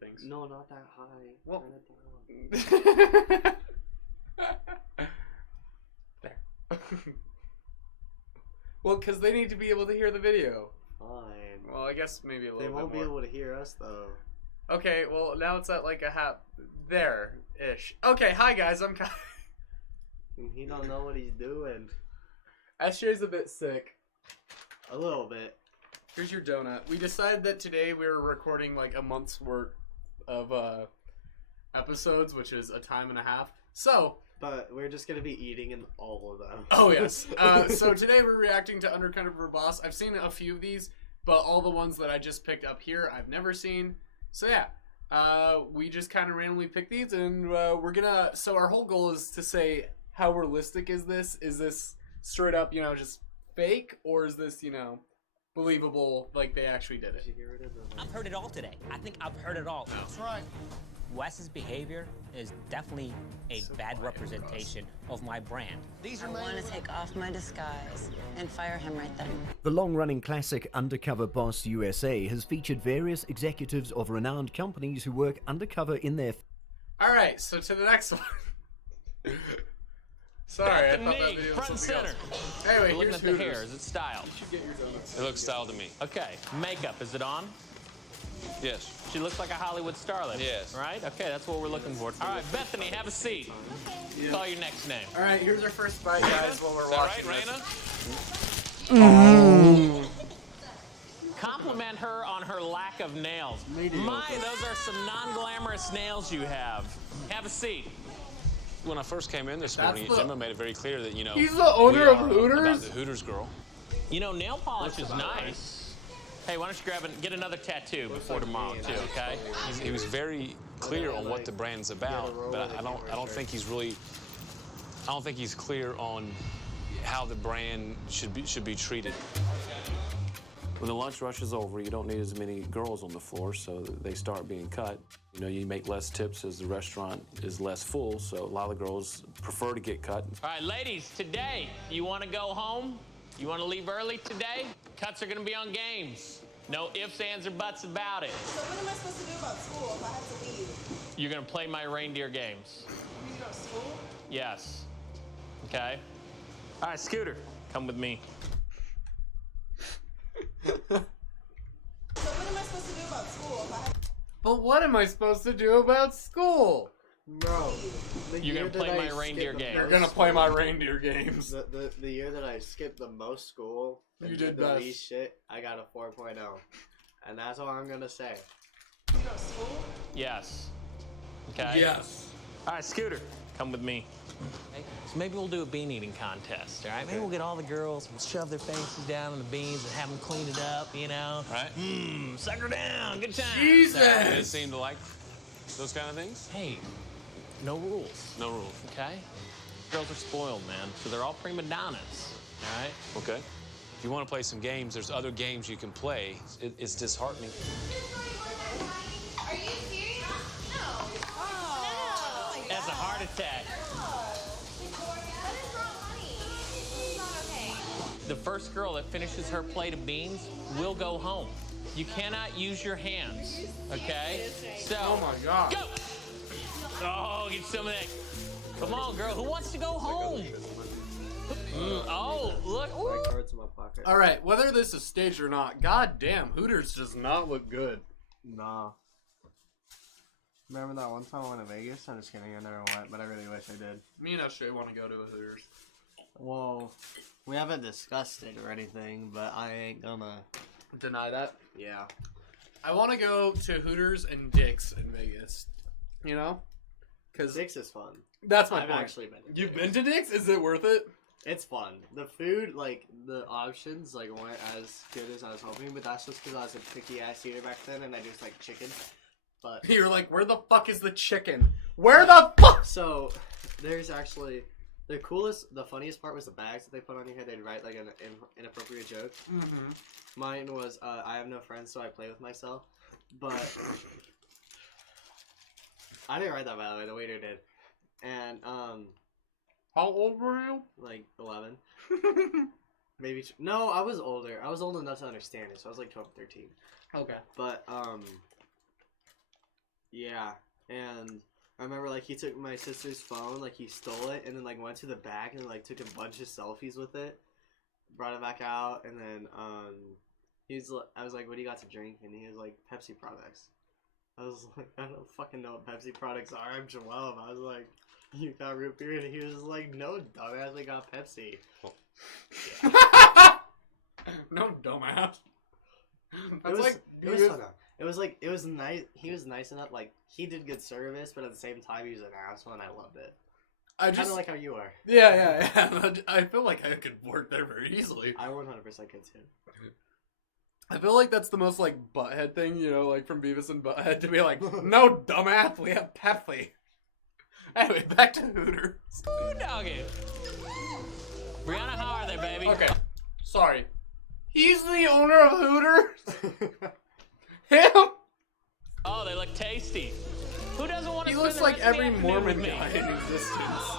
higher things. No, not that high. Well, turn it down. there. Well, because they need to be able to hear the video. Fine. Well, I guess maybe a little They bit won't more. be able to hear us though. Okay, well, now it's at like a half. There-ish. Okay, hi guys, I'm Kyle. He don't know what he's doing. SJ's a bit sick. A little bit. Here's your donut. We decided that today we were recording like a month's worth of episodes, which is a time and a half. So, But we're just gonna be eating in all of them. oh yes. So today we're reacting to Undercover Boss. I've seen a few of these, but all the ones that I just picked up here, I've never seen. So yeah, we just kind of randomly picked these, and we're gonna. So our whole goal is to say how realistic is this? Is this straight up, just fake, or is this, believable, like they actually did it? I've heard it all today. I think I've heard it all. That's right. Wes's behavior is definitely a bad representation of my brand. I want to take off my disguise and fire him right then. The long-running classic Undercover Boss USA has featured various executives of renowned companies who work undercover in their... All right, so to the next one. Sorry, I thought that video was front and something center. else. Anyway, Looking here's at the Hooters. hair, is it styled? You should get your donuts. It looks style to me. Okay, makeup, is it on? Yes. She looks like a Hollywood starlet. Yes. Right? Okay, that's what we're looking for. All right, Bethany, have a seat. Call your next name. All right, here's our first bite, guys, while we're Is that watching right, this. Raina? Compliment her on her lack of nails. My, those are some non-glamorous nails you have. Have a seat. When I first came in this That's morning, the- Gemma made it very clear that, He's the owner of about Hooters? the Hooters girl. Nail polish is nice. Hey, why don't you get another tattoo before tomorrow, too, okay? He was very clear on what the brand's about, but I don't think he's really. I don't think he's clear on how the brand should be treated. When the lunch rush is over, you don't need as many girls on the floor, so they start being cut. You make less tips as the restaurant is less full, so a lot of the girls prefer to get cut. All right, ladies, today, you want to go home? You want to leave early today? Cuts are going to be on games. No ifs, ands, or buts about it. So what am I supposed to do about school if I have to leave? You're going to play my reindeer games. You mean go to school? Yes. Okay? All right, Scooter, come with me. So what am I supposed to do about school if I have But what am I supposed to do about school? Bro, You're going to play my reindeer games. You're gonna play my reindeer games. The year that I skipped the most school, and You did the best. least shit, I got a 4.0. And that's all I'm gonna say. to go to school? Yes. Okay? Yes. All right, Scooter, come with me. Okay? So maybe we'll do a bean eating contest, all right? Maybe we'll get all the girls, we'll shove their faces down in the beans and have them clean it up, Right? Suck her down, good time. Jesus! They seem to like those kind of things. Hey, no rules, No rules. okay? Girls are spoiled, man, so they're all prima donnas, all right? Okay. If you want to play some games, there's other games you can play. It's disheartening. Are you serious? No. Oh. No. That's a heart attack. That is wrong money. It's not okay. The first girl that finishes her plate of beans will go home. You cannot use your hands, okay? So, Oh my god. go! Oh, get some of that. Come on, girl. Who wants to go home? Oh, look. My Ooh. cards in my pocket. Alright, whether this is staged or not, god damn, Hooters does not look good. Nah. Remember that one time I went to Vegas? I'm just kidding, I never went, but I really wish I did. Me and SJ want to go to a Hooters. Well, we haven't discussed it or anything, but I ain't gonna. Deny that. Yeah. I want to go to Hooters and Dick's in Vegas. Because Dick's is fun. that's my I've point. actually been. To You've Dick's. been to Dick's? Is it worth it? It's fun. The food, like, the options, like, weren't as good as I was hoping, but that's just because I was a picky-ass eater back then, and I just like chicken. But You're like, where the fuck is the chicken? Where the fuck? so, there's actually the funniest part was the bags that they put on your head. They'd write like an inappropriate joke. Mm-hmm. Mine was, I have no friends, so I play with myself. But I didn't write that, by the way. The waiter did. And How old were you? like 11. Maybe no, I was older. I was old enough to understand it, so I was like 12, 13. Okay. But Yeah, and I remember like he took my sister's phone, like he stole it, and then like went to the back and like took a bunch of selfies with it, brought it back out, and then I was like, "What do you got to drink?" And he was like, "Pepsi products." I was like, "I don't fucking know what Pepsi products are." I'm Joel. I was like, "You got root beer?" And he was like, "No, dumbass, I got Pepsi." No, dumbass. It was nice. He was nice enough. Like he did good service, but at the same time, he was an asshole, and I loved it. Kind of like how you are. Yeah. I feel like I could work there very easily. I 100% could too. I feel like that's the most like butthead thing, you know, like from Beavis and Butthead to be like, no, dumbass, we have Pepsi. Anyway, back to Hooters. Ooh, doggy. Brianna, how are they, baby? Okay, sorry. He's the owner of Hooters. Him? Oh, they look tasty. Who doesn't want to He spend looks the like rest of the every afternoon with Mormon me? guy in existence.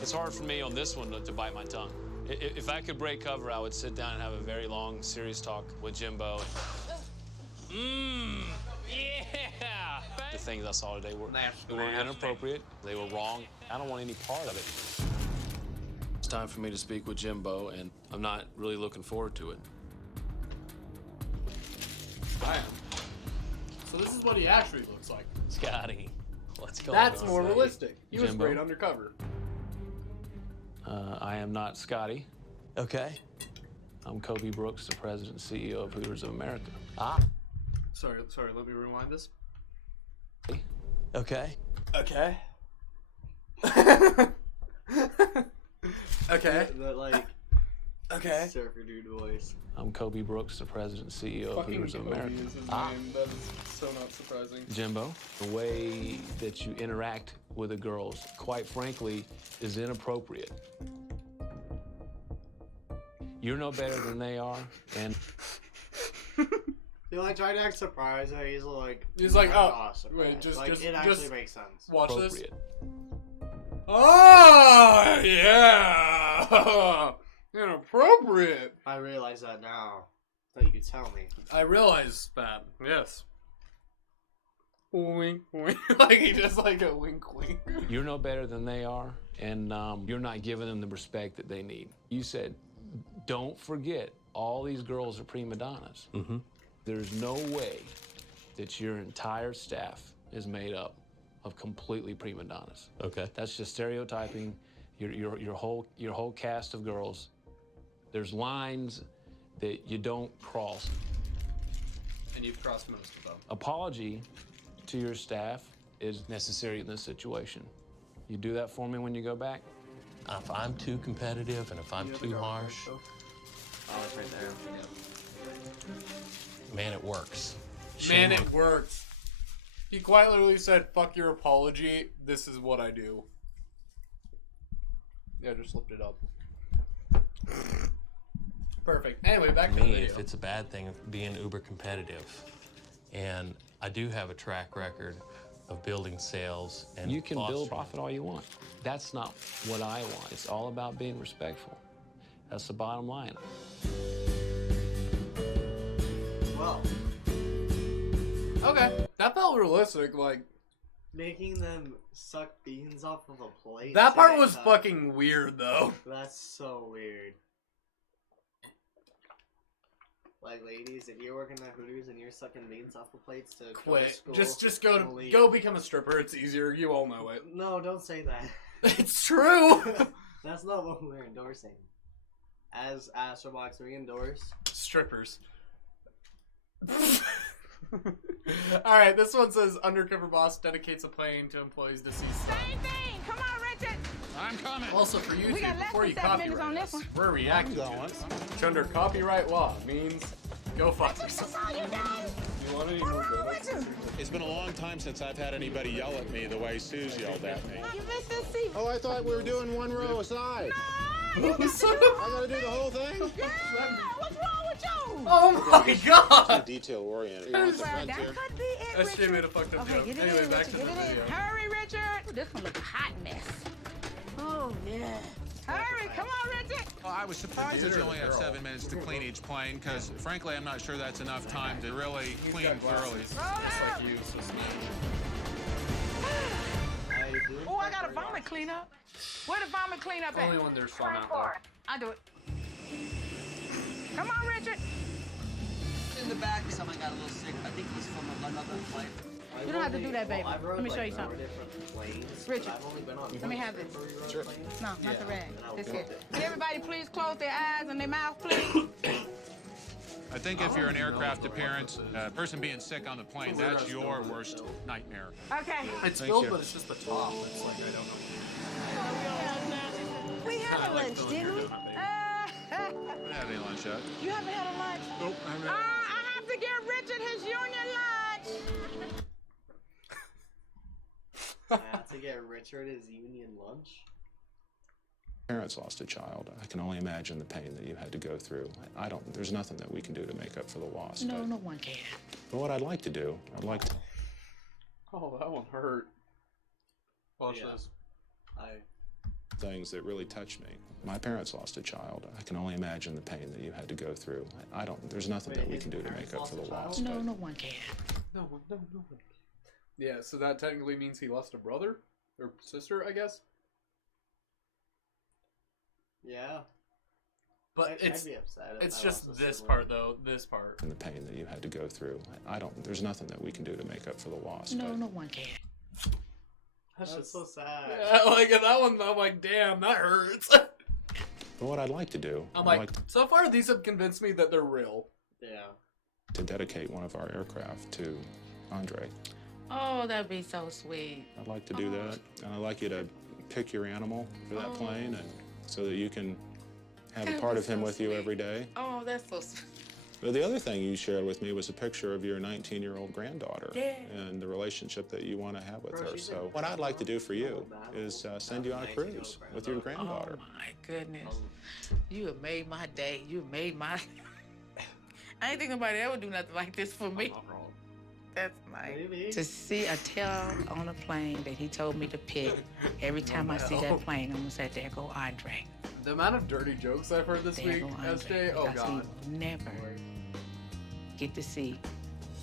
It's hard for me on this one to bite my tongue. If I could break cover, I would sit down and have a very long, serious talk with Jimbo. Yeah! The things I saw today were inappropriate. They were wrong. I don't want any part of it. It's time for me to speak with Jimbo, and I'm not really looking forward to it. I am. So this is what he actually looks like. Scotty, what's going That's on? more realistic. He was Jimbo? great undercover. I am not Scotty. Okay. I'm Kobe Brooks, the president and CEO of Hooters of America. Sorry, let me rewind this. Okay. Okay. Okay. That like Okay. surfer dude voice. I'm Kobe Brooks, the president and CEO of Fucking Hooters of Kobe America. is his name. That is so not surprising. Jimbo, the way that you interact with the girls, quite frankly, is inappropriate. You're no better than they are, and He like tried to act surprised. And he's like, oh, not surprised. wait, just it actually makes sense. watch this. appropriate. Oh yeah, inappropriate. I realize that now that you could tell me. I realize that. Yes. Wink, wink. Like he just like a wink, wink. You're no better than they are, and you're not giving them the respect that they need. You said, don't forget, all these girls are prima donnas. Mm-hmm. There's no way that your entire staff is made up of completely prima donnas. Okay. That's just stereotyping your whole cast of girls. There's lines that you don't cross. And you've crossed most of them. Apology to your staff is necessary in this situation. You do that for me when you go back? If I'm too competitive and if I'm too harsh, Oh, it's right there. man, it works. Man, it worked. He quite literally said, fuck your apology, this is what I do. Yeah, just flipped it up. Perfect. Anyway, back to the Me, video. if it's a bad thing, being uber competitive. And I do have a track record of building sales and You can build fostering- profit all you want. That's not what I want. It's all about being respectful. That's the bottom line. Well, Okay, that felt realistic. Like, making them suck beans off of a plate. that to part get was cut. fucking weird, though. That's so weird. Like, ladies, if you're working at Hooters and you're sucking beans off the plates to go to Quit. school, Just leave. go become a stripper. It's easier. You all know it. No, don't say that. It's true. That's not what we're endorsing. As Astral, we endorse. Strippers. Alright, this one says Undercover Boss dedicates a plane to employees deceased. Same thing. Come on, Richard. I'm coming. Also for We YouTube, got less before than you 7 minutes copyright on this us, one. we're reacting to going. this, which under copyright law means go fuck yourself. That's all you done. You want any more Come on, donuts? Richard. It's been a long time since I've had anybody yell at me the way Sue's yelled at me. You missed this seat. Oh, I thought we were doing one row aside. You got to do I gotta do the whole thing? Yeah, what's wrong with you? Oh my god! Detail oriented. You want the Well, front that here? could be it, That shit Richard. made a fucked up Okay, joke. get it Anyway, in, back to Richard, the get it in. video. Hurry, Richard. This one looks a hot mess. Oh, yeah. Hurry, come on, Richard. Well, I was surprised that you only have Girl. 7 minutes to clean each plane, because frankly, I'm not sure that's enough time to really clean thoroughly. Roll Just out. like you, so smooth. vomit cleanup? Where the vomit cleanup at? Only when there's some out there. I do it. Come on, Richard. In the back, someone got a little sick. I think he's from another flight. You don't have to do that, baby. Let me show you something. Richard, let me have this. Sure. No, not the rag. This here. Can everybody please close their eyes and their mouth, please? I think if you're an aircraft appearance, a person being sick on the plane, that's your worst nightmare. Okay. It's filled, but it's just the top. It's like, I don't know. We had a lunch, didn't we? I haven't had any lunch yet. You haven't had a lunch? Nope, I haven't had I have to give Richard his union lunch. I have to get Richard his union lunch. Parents lost a child. I can only imagine the pain that you had to go through. There's nothing that we can do to make up for the loss. No, no one can. But what I'd like to do, Oh, that one hurt. Watch this. things that really touch me. My parents lost a child. I can only imagine the pain that you had to go through. There's nothing that we can do to make up for the loss. No, no one can. No one. Yeah, so that technically means he lost a brother? Or sister, I guess? Yeah. But I'd be upset if it's I just lost a this sibling. part, though. This part. And the pain that you had to go through. There's nothing that we can do to make up for the loss. No, no one can. That's just so sad. Yeah, like that one, I'm like, damn, that hurts. But what I'd like to do, I'm like, so far these have convinced me that they're real. Yeah. to dedicate one of our aircraft to Andre. Oh, that'd be so sweet. I'd like to do that, and I'd like you to pick your animal for that plane, and so that you can have a That part was of him so with you sweet. every day. Oh, that's so sweet. But the other thing you shared with me was a picture of your 19-year-old granddaughter and the relationship that you want to have with her. So what I'd like to do for you is send you on a cruise with your granddaughter. Oh, my goodness. You have made my day. You have made my... I ain't think nobody ever do nothing like this for me. That's nice. Maybe. To see a tail on a plane that he told me to pick, every time I see that plane, I'm gonna say, there go Andre. The amount of dirty jokes I've heard this There week, go Andre. SJ, oh Because god. he will never get to see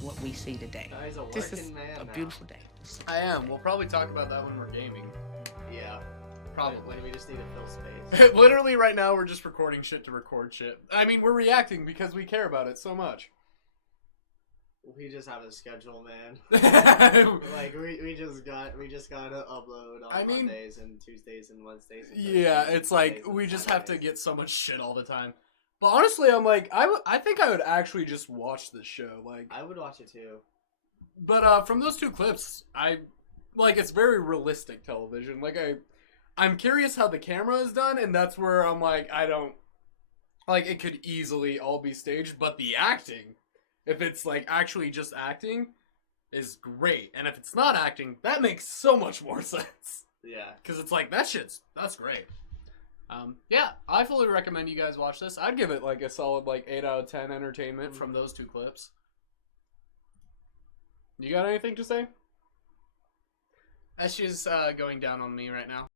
what we see today. He's a This is working man a now. beautiful day. I am. We'll probably talk about that when we're gaming. Yeah. Probably. When we just need to fill space. Literally right now we're just recording shit to record shit. I mean, we're reacting because we care about it so much. We just have a schedule, man. Like we just gotta upload on Mondays and Tuesdays and Wednesdays. And Yeah, Thursdays it's and like Fridays and we just have to Saturdays. get so much shit all the time. But honestly, I'm like, I think I would actually just watch this show. Like, I would watch it too. but from those two clips, it's very realistic television. Like I'm curious how the camera is done, and that's where I'm like, I don't like it could easily all be staged, but the acting, if it's like actually just acting, is great. And if it's not acting, that makes so much more sense. Yeah. Because it's like, that's great. Yeah, I fully recommend you guys watch this. I'd give it like a solid 8 out of 10 entertainment from those two clips. You got anything to say? She's going down on me right now.